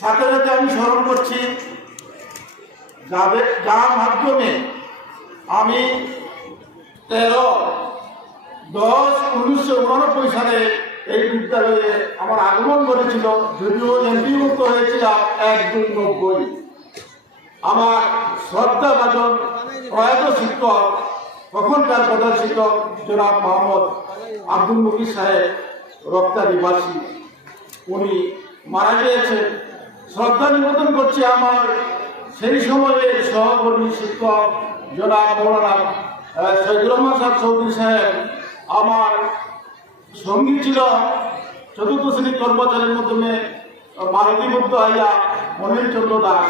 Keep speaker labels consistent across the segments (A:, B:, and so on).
A: সাথে সাথে আমি স্মরণ করছি, যাদের যার মাধ্যমে আমি তেরো, দশ, উনিশশো উনানব্বই সালে এই বিদ্যালয়ে আমার আগমন করেছিল যদিও এমপিভুক্ত হয়েছিলাম এক দুই নব্বই। আমার শ্রদ্ধা ভাজন প্রয়াত শিক্ষক তখনকার প্রধান শিক্ষক জনাব মোহাম্মদ আব্দুল মুকির সাহেব রক্তাদিবাসী উনি মারা গিয়েছেন। শ্রদ্ধা নিবেদন করছি আমার সেই সময়ে সহকর্মী শিক্ষক জনাব মৌলানা শহীদুর রহমান সাহেব চৌধুরী সাহেব। আমার সঙ্গী ছিল চতুর্থ শ্রেণির কর্মচারীর মাধ্যমে মালতীবদ্ধ হইয়া মনির চন্দ্র দাস।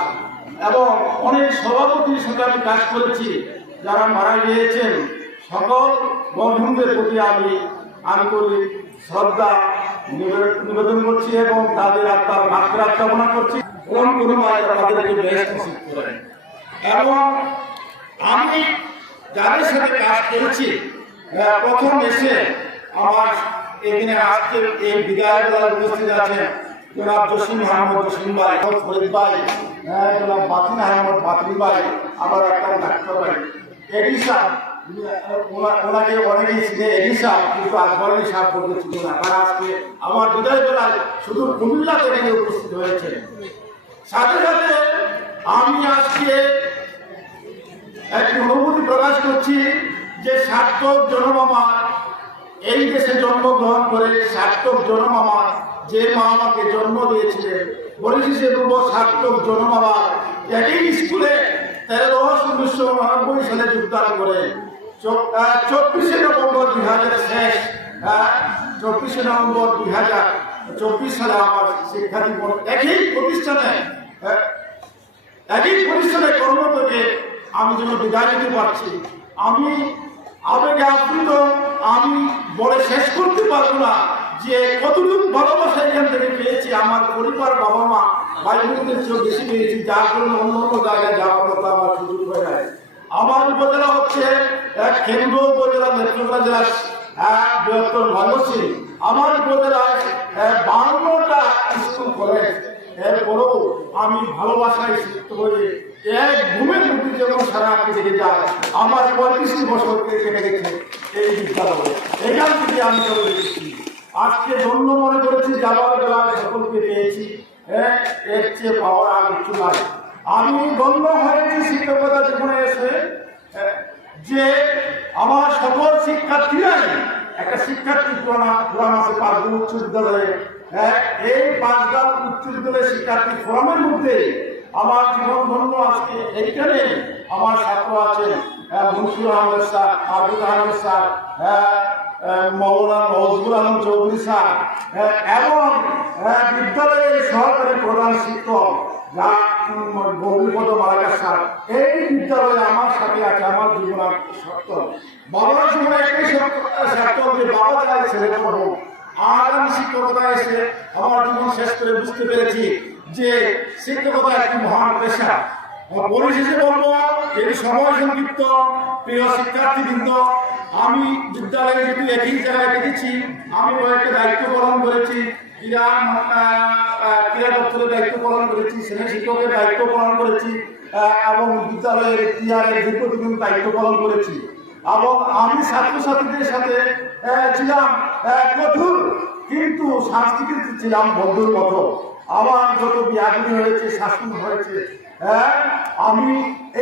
A: এবং অনেক সভাপতির সাথে আমি কাজ করেছি, যারা মারা গিয়েছেন, সকল বন্ধুদের প্রতি আমি আন্তরিক শ্রদ্ধা নিবে- নিবেদন করছি এবং তাদের আত্মার মাত্রা কামনা করছি। কোন কোনো তাদেরকে নসিব করেন। এবং আমি যাদের সাথে কাজ করেছি প্রথম এসে আমার এখানে আজকে এই বিদায় উপস্থিত আছেন। জনাব জসিম আহমদ জসিম ভাই ফরিদ ভাই হ্যাঁ, জনাব বাতিন আহমদ বাতিন ভাই আমার একটা ডাক্তার ভাই। এডিসা ওনাকে অনেকেই ছিল এডিসা কিন্তু আকবরের সাপ বলতে ছিল না। তারা আজকে আমার বিদায় বেলায় শুধু কুমিল্লা থেকে উপস্থিত হয়েছে। সাথে সাথে আমি আজকে একটি অনুভূতি প্রকাশ করছি যে সার্থক জনমামার এই দেশে জন্মগ্রহণ করে সার্থক জনমামার যে মা আমাকে জন্ম দিয়েছিলেন পরিশেষে রূপ সার্থক জনমামা একই স্কুলে তেরো উনিশশো উনানব্বই সালে যোগদান করে। চব্বিশে নভেম্বর দুই হাজার শেষ চব্বিশে নভেম্বর দুই হাজার চব্বিশ সালে আমার শিক্ষা জীবন একই প্রতিষ্ঠানে একই প্রতিষ্ঠানে কর্ম থেকে আমি যেন বিদায় নিতে পারছি। আমি আবেগে আপ্লুত, আমি বলে শেষ করতে পারব না। যে কতটুকু ভালোবাসা এখান থেকে পেয়েছি, আমার পরিবার বাবা মা ভাই বোনদের চেয়েও বেশি পেয়েছি, যার জন্য অন্য অন্য জায়গায় যাওয়ার মতো আমার সুযোগ হয়ে যায় আমার উপজেলা হচ্ছে এক কেন্দ্র উপজেলা নেত্রকোনা জেলার এক বৃহত্তর ভাগসী আমার উপজেলায় বাংলাটা স্কুল কলেজ। এরপরেও আমি ভালোবাসায় সিদ্ধ হয়ে এক ঘুমের মধ্যে যেমন সারা থেকে যায় আমার পঁয়ত্রিশ বছর কেটে গেছে এই বিদ্যালয়ে। এখান থেকে আমি চলে এসেছি। আজকে ধন্য মনে করেছি যাবার বেলায় সকলকে পেয়েছি। হ্যাঁ এর চেয়ে পাওয়ার আর কিছু নাই। আমি ধন্য হয়েছি শিক্ষকতা জীবনে এসে যে আমার সকল শিক্ষার্থীরাই একটা শিক্ষার্থী পুরানা পুরান আছে পাঁচগুলো উচ্চ বিদ্যালয়ে। হ্যাঁ, এই পাঁচগাঁও উচ্চ বিদ্যালয়ের শিক্ষার্থী ফোরামের মধ্যে আমার জীবন ধন্য আজকে এইখানে আমার ছাত্র আছেন মুন্সির আহমেদ স্যার আবুল আহমেদ স্যার হ্যাঁ, মৌলানা নজরুল আলম চৌধুরী স্যার এবং বিদ্যালয়ের সহকারী প্রধান শিক্ষক যা গৌরীপদ মালাকার স্যার, এই বিদ্যালয়ে আমার সাথে আছে, আমার জীবন সত্য। বাবার জীবনে একটাই সত্য যে বাবা চায় ছেলে পড়ো আর আমি শিক্ষকতা এসে আমার জীবন শেষ করে বুঝতে পেরেছি যে শিক্ষকতা একটি মহান পেশা। পরিশেষে বলব এই সময় সংক্ষিপ্ত, প্রিয় শিক্ষার্থীবৃন্দ আমি বিদ্যালয়ে যেহেতু একই জায়গায় দেখেছি, আমি কয়েকটা দায়িত্ব পালন করেছি। ক্রীড়া ক্রীড়া দপ্তরের দায়িত্ব পালন করেছি শ্রেণি শিক্ষকের দায়িত্ব পালন করেছি এবং বিদ্যালয়ের ক্রীড়ার দীর্ঘদিন দায়িত্ব পালন করেছি। এবং আমি ছাত্রছাত্রীদের সাথে ছিলাম কঠোর, কিন্তু সাংস্কৃতিক ছিলাম বন্ধুর মতো আমার যত বিয়াগুলি হয়েছে, শাসন হয়েছে হ্যাঁ আমি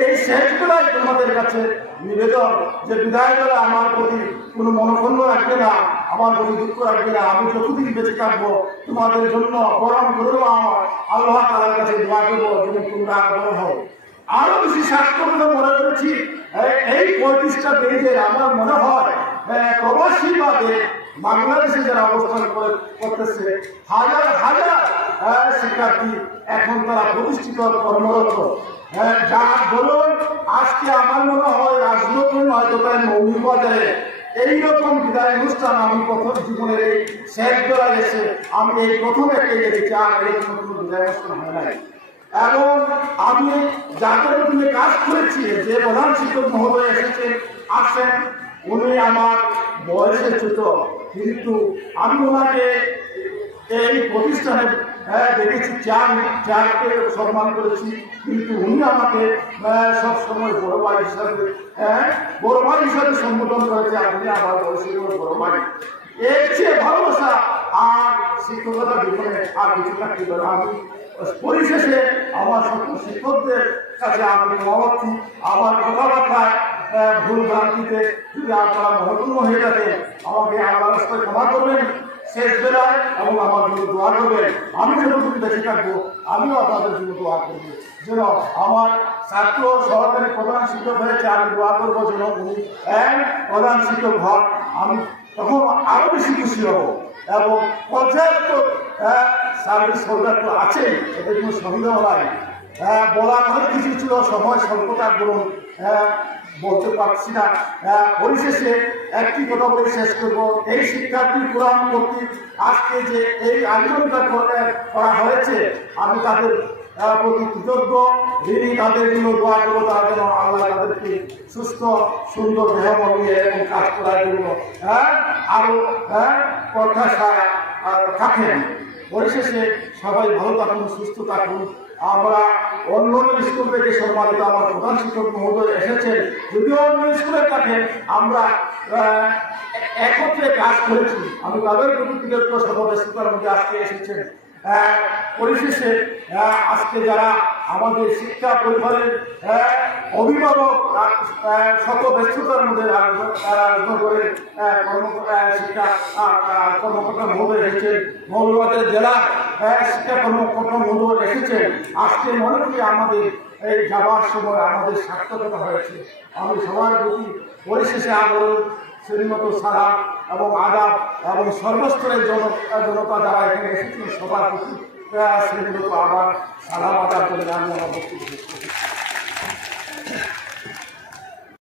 A: এই শেষ বেলায় তোমাদের কাছে নিবেদন যে বিদায় করে আমার প্রতি কোনো মনোক্ষণ্য রাখবে না, আমার প্রতি দুঃখ রাখবে না, আমি যতদিন বেঁচে থাকব, তোমাদের জন্য গরম করব আমার আল্লাহ তালার কাছে দোয়া করব তুমি তোমরা বড় হও। আরও বেশি স্বার্থ মনে করেছি এই- পঁয়ত্রিশটা পেজে আমার মনে হয় প্রবাসী বাদে বাংলাদেশে যারা অবস্থান করে করতেছে হাজার হাজার আহ, শিক্ষার্থী এখন তারা প্রতিষ্ঠিত কর্মরত। আহ, যার দরুন আজকে আমার মনে হয় রাজনৈতিক হয়তো তাই মৌলিক বাজারে এইরকম বিদায় অনুষ্ঠান আমি প্রথম জীবনের এই শেষ এসে আমি এই প্রথম একটা দেখেছি আর এরকম কোনো বিদায় অনুষ্ঠান হয় নাই। এবং আমি যাদের কাজ করেছি যে প্রধান শিক্ষক মহোদয় এসেছেন আসেন উনি আমার বয়সে ছোট কিন্তু আমি ওনাকে এই প্রতিষ্ঠানে হ্যাঁ, দেখেছি চার চারকে সম্মান করেছি কিন্তু উনি আমাকে আহ, সবসময় বড় ভাই হিসাবে হ্যাঁ বড় ভাই হিসাবে সম্বোধন করেছে আপনি আমার বয়সের বড় ভাই এর চেয়ে ভালোবাসা আর শিক্ষকতা জীবনে আর কিছু না। আমি পরিশেষে আমার সকল শিক্ষকদের কাছে আমি মহাবর্তী আমার কথাবার্তায় ভুল ভ্রান্তিতে যদি আপনারা মহত্ব হয়ে থাকে আমাকে আমার রাস্তায় ক্ষমা করবেন শেষ বেলায় এবং আমার জন্য দোয়া করবেন। আমি যতটুকু বেঁচে থাকব আমিও আপনাদের জন্য দোয়া করব। যেন আমার ছাত্র সহকারী প্রধান শিক্ষক হয়েছে আমি দোয়া করব যেন উনি এক প্রধান শিক্ষক হন। আমি তখন আরও বেশি খুশি হব। এবং পর্যাপ্ত সার্ভিস হোল্ডার তো আছে এতে কোনো সন্দেহ নাই। হ্যাঁ, বলার কিছু ছিল সময় স্বল্পতার হ্যাঁ, বলতে পারছি না। পরিশেষে একটি কথা বলে শেষ করব। এই শিক্ষার্থী কোরআন কর্তৃক আজকে যে এই আন্দোলনটা করে- হয়েছে আমি তাদের প্রতি কৃতজ্ঞ। যিনি তাদের জন্য দোয়া করব তার জন্য আল্লাহ তাদেরকে সুস্থ সুন্দর দেহ নিয়ে এবং কাজ করার জন্য হ্যাঁ আরও হ্যাঁ প্রত্যাশায় আহ, থাকেন। পরিশেষে সবাই ভালো থাকুন, সুস্থ থাকুন। আমরা অন্য স্কুল থেকে সম্মানিত আমার প্রধান শিক্ষক মহোদয় এসেছেন। যদিও অন্য স্কুলের কাছে আমরা একত্রে কাজ করেছি। আমি তাদের প্রতি কৃতজ্ঞ স্কুলের মধ্যে আজকে এসেছেন। পরিশেষে আহ, আজকে যারা আমাদের শিক্ষা পরিবারের আহ, অভিভাবক শত ব্যস্ততার মধ্যে আয়োজন তারা করে শিক্ষা কর্মকর্তা মহোদয় এসেছেন মৌলবাদের জেলা শিক্ষা কর্মকর্তা মহোদয় এসেছেন আজকে মনে করি আমাদের এই যাওয়ার সময় আমাদের সার্থকতা হয়েছে। আমি সবার প্রতি পরিশেষে আগ্রহ শ্রেণীমত সারা এবং আদাব এবং সর্বস্তরের জনতা জনতা যারা এখানে এসেছেন সবার প্রতি শ্রীমতো আবার সালাম আদাব জন্য আমি আমার বক্তব্য।